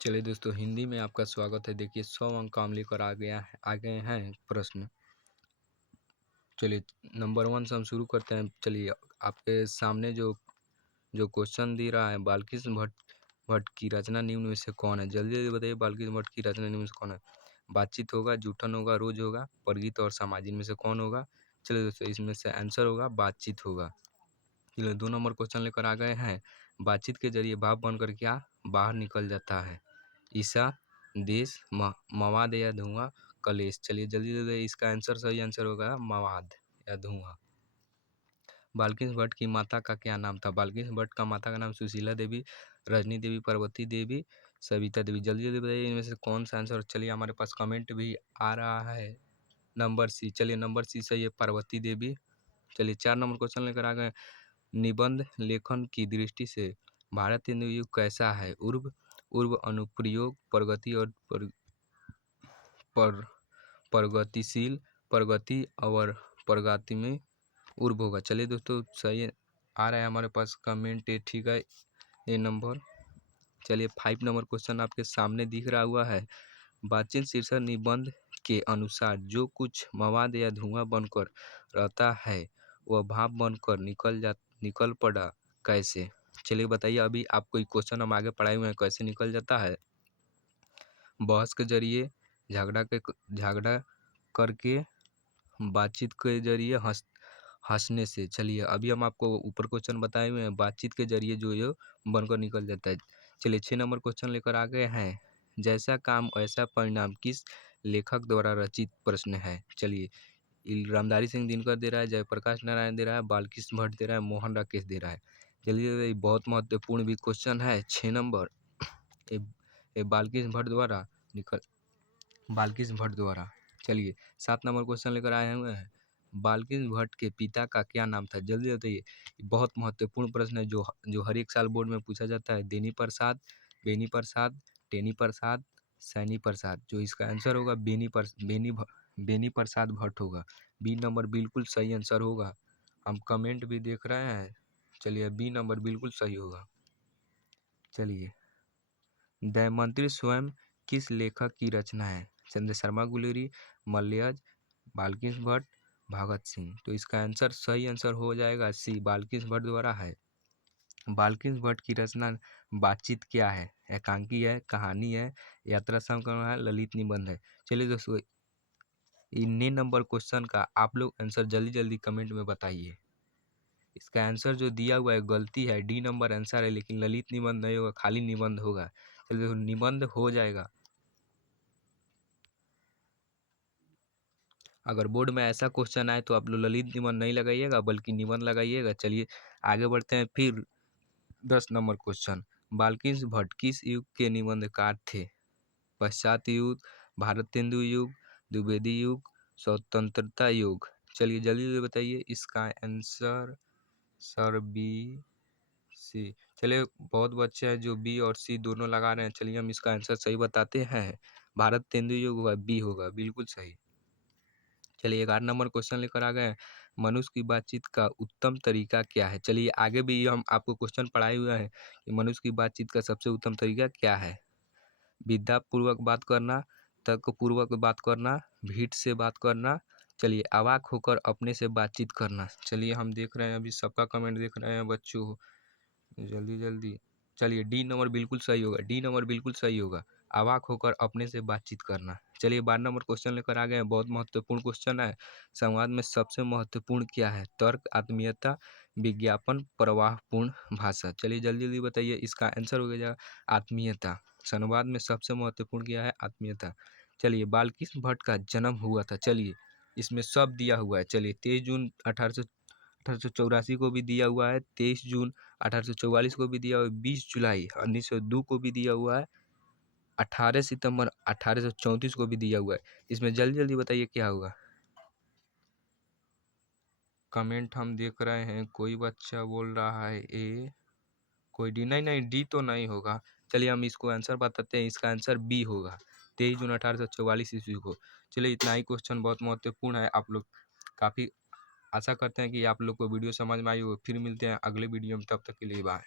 चलिए दोस्तों, हिंदी में आपका स्वागत है। देखिए 100 अंक का हम लेकर आ गए हैं प्रश्न। चलिए नंबर 1 से हम शुरू करते हैं। चलिए आपके सामने जो जो क्वेश्चन दे रहा है, बाल्किश भट्ट भट्ट की रचना निम्न में से कौन है? जल्दी जल्दी बताइए, बाल्किश भट्ट की रचना निम्न में से कौन है? बातचीत होगा, जूठन होगा, रोज होगा, परगीत और समाज, इनमें से कौन होगा? चलिए दोस्तों, इसमें से आंसर होगा बातचीत होगा। चलिए 2 नंबर क्वेश्चन लेकर आ गए हैं। बातचीत के जरिए भाव बनकर क्या बाहर निकल जाता है? ईसा, देश, मवाद या धुआं, कलेश। चलिए जल्दी जल्दी, इसका आंसर सही आंसर होगा मवाद या धुआं। बाल्किश भट्ट की माता का क्या नाम था? बाल्किश भट्ट का माता का नाम सुशीला देवी, रजनी देवी, पार्वती देवी, सविता देवी। जल्दी जल्दी बताइए, इनमें से कौन सा आंसर? चलिए हमारे पास कमेंट भी आ रहा है, नंबर सी। चलिए नंबर सी सही है, पार्वती देवी। चलिए 4 नंबर क्वेश्चन लेकर आ गए। निबंध लेखन की दृष्टि से भारत हिंदू युग कैसा है? पूर्व, अनुप्रयोग, प्रगति और प्रगतिशील, प्रगति और प्रगति में उर्ब होगा। चलिए दोस्तों, सही आ रहा है हमारे पास कमेंट, ठीक है ये नंबर। चलिए 5 नंबर क्वेश्चन आपके सामने दिख रहा हुआ है। बातचीत शीर्षक निबंध के अनुसार जो कुछ मवाद या धुआं बनकर रहता है वह भाप बनकर निकल पड़ा कैसे? चलिए बताइए, अभी आपको एक क्वेश्चन हम आगे पढ़ाए हुए हैं, कैसे निकल जाता है? बहस के जरिए, झगड़ा करके, बातचीत के जरिए, हंसने से। चलिए अभी हम आपको ऊपर क्वेश्चन बताए हुए हैं, बातचीत के जरिए जो ये बनकर निकल जाता है। चलिए 6 नंबर क्वेश्चन लेकर आ गए हैं। जैसा काम वैसा परिणाम किस लेखक द्वारा रचित प्रश्न है? चलिए रामधारी सिंह दिनकर दे रहा है, जयप्रकाश नारायण दे रहा है, बाल्किश भट्ट दे रहा है, मोहन राकेश दे रहा है। चलिए बहुत महत्वपूर्ण भी क्वेश्चन है, 6 नंबर। ये बाल्किश भट्ट द्वारा बाल्किश भट्ट द्वारा। चलिए 7 नंबर क्वेश्चन लेकर आए हुए हैं। बाल्किश भट्ट के पिता का क्या नाम था? जल्दी बताइए, बहुत महत्वपूर्ण प्रश्न है जो हर एक साल बोर्ड में पूछा जाता है। देनी प्रसाद, बेनी प्रसाद, टेनी प्रसाद, सैनी प्रसाद। जो इसका आंसर होगा बेनी प्रसाद भट्ट होगा। बी नंबर बिल्कुल सही आंसर होगा। हम कमेंट भी देख रहे हैं। चलिए बी नंबर बिल्कुल सही होगा। चलिए दमयंती स्वयं किस लेखक की रचना है? चंद्र शर्मा गुलेरी, मलयज, बाल्किश भट्ट, भगत सिंह। तो इसका आंसर सही आंसर हो जाएगा सी, बाल्किश भट्ट द्वारा है। बाल्किश भट्ट की रचना बातचीत क्या है? एकांकी है, कहानी है, यात्रा संकलन है, ललित निबंध है। चलिए दोस्तों, इन्हीं नंबर क्वेश्चन का आप लोग आंसर जल्दी जल्दी कमेंट में बताइए। इसका आंसर जो दिया हुआ है गलती है, डी नंबर आंसर है, लेकिन ललित निबंध नहीं होगा, खाली निबंध होगा। चलिए देखो, निबंध हो जाएगा। अगर बोर्ड में ऐसा क्वेश्चन आए तो आप लोग ललित निबंध नहीं लगाइएगा, बल्कि निबंध लगाइएगा। चलिए आगे बढ़ते हैं। फिर 10 नंबर क्वेश्चन, बाल्किश भट्ट किस युग के निबंधकार थे? पश्चात युग, भारतेंदु युग, द्विवेदी युग, स्वतंत्रता युग। चलिए जल्दी जल्दी बताइए, इसका आंसर सर बी सी। चलिए बहुत बच्चे हैं जो बी और सी दोनों लगा रहे हैं। चलिए हम इसका आंसर सही बताते हैं, भारतेंदु युग होगा, बी होगा, बिल्कुल सही। चलिए 11 नंबर क्वेश्चन लेकर आ गए। मनुष्य की बातचीत का उत्तम तरीका क्या है? चलिए आगे भी हम आपको क्वेश्चन पढ़ाए हुए हैं कि मनुष्य की बातचीत का सबसे उत्तम तरीका क्या है? विद्यापूर्वक बात करना, तर्कपूर्वक बात करना, भीड़ से बात करना, चलिए अवाक होकर अपने से बातचीत करना। चलिए हम देख रहे हैं, अभी सबका कमेंट देख रहे हैं बच्चों, जल्दी जल्दी। चलिए डी नंबर बिल्कुल सही होगा, डी नंबर बिल्कुल सही होगा, अवाक होकर अपने से बातचीत करना। चलिए 12 नंबर क्वेश्चन लेकर आ गए हैं, बहुत महत्वपूर्ण क्वेश्चन है। संवाद में सबसे महत्वपूर्ण क्या है? तर्क, आत्मीयता, विज्ञापन, प्रवाहपूर्ण भाषा। चलिए जल्दी जल्दी बताइए, इसका आंसर हो गया आत्मीयता। संवाद में सबसे महत्वपूर्ण क्या है? आत्मीयता। चलिए बाल्किश भट्ट का जन्म हुआ था, चलिए इसमें सब दिया हुआ है। चलिए 23 जून 1884 को भी दिया हुआ है, 23 जून 1844 को भी दिया हुआ है, 20 जुलाई 1902 को भी दिया हुआ है, 18 सितंबर 1834 को भी दिया हुआ है। इसमें जल्दी जल्दी बताइए क्या होगा? कमेंट हम देख रहे हैं, कोई बच्चा बोल रहा है ए, कोई डी। नहीं नहीं, डी तो नहीं होगा। चलिए हम इसको आंसर बताते हैं, इसका आंसर बी होगा, 23 जून 1844 ईस्वी को। चलिए इतना ही क्वेश्चन बहुत महत्वपूर्ण है। आप लोग काफ़ी आशा करते हैं कि आप लोग को वीडियो समझ में आई हो। फिर मिलते हैं अगले वीडियो में, तब तक के लिए बाय।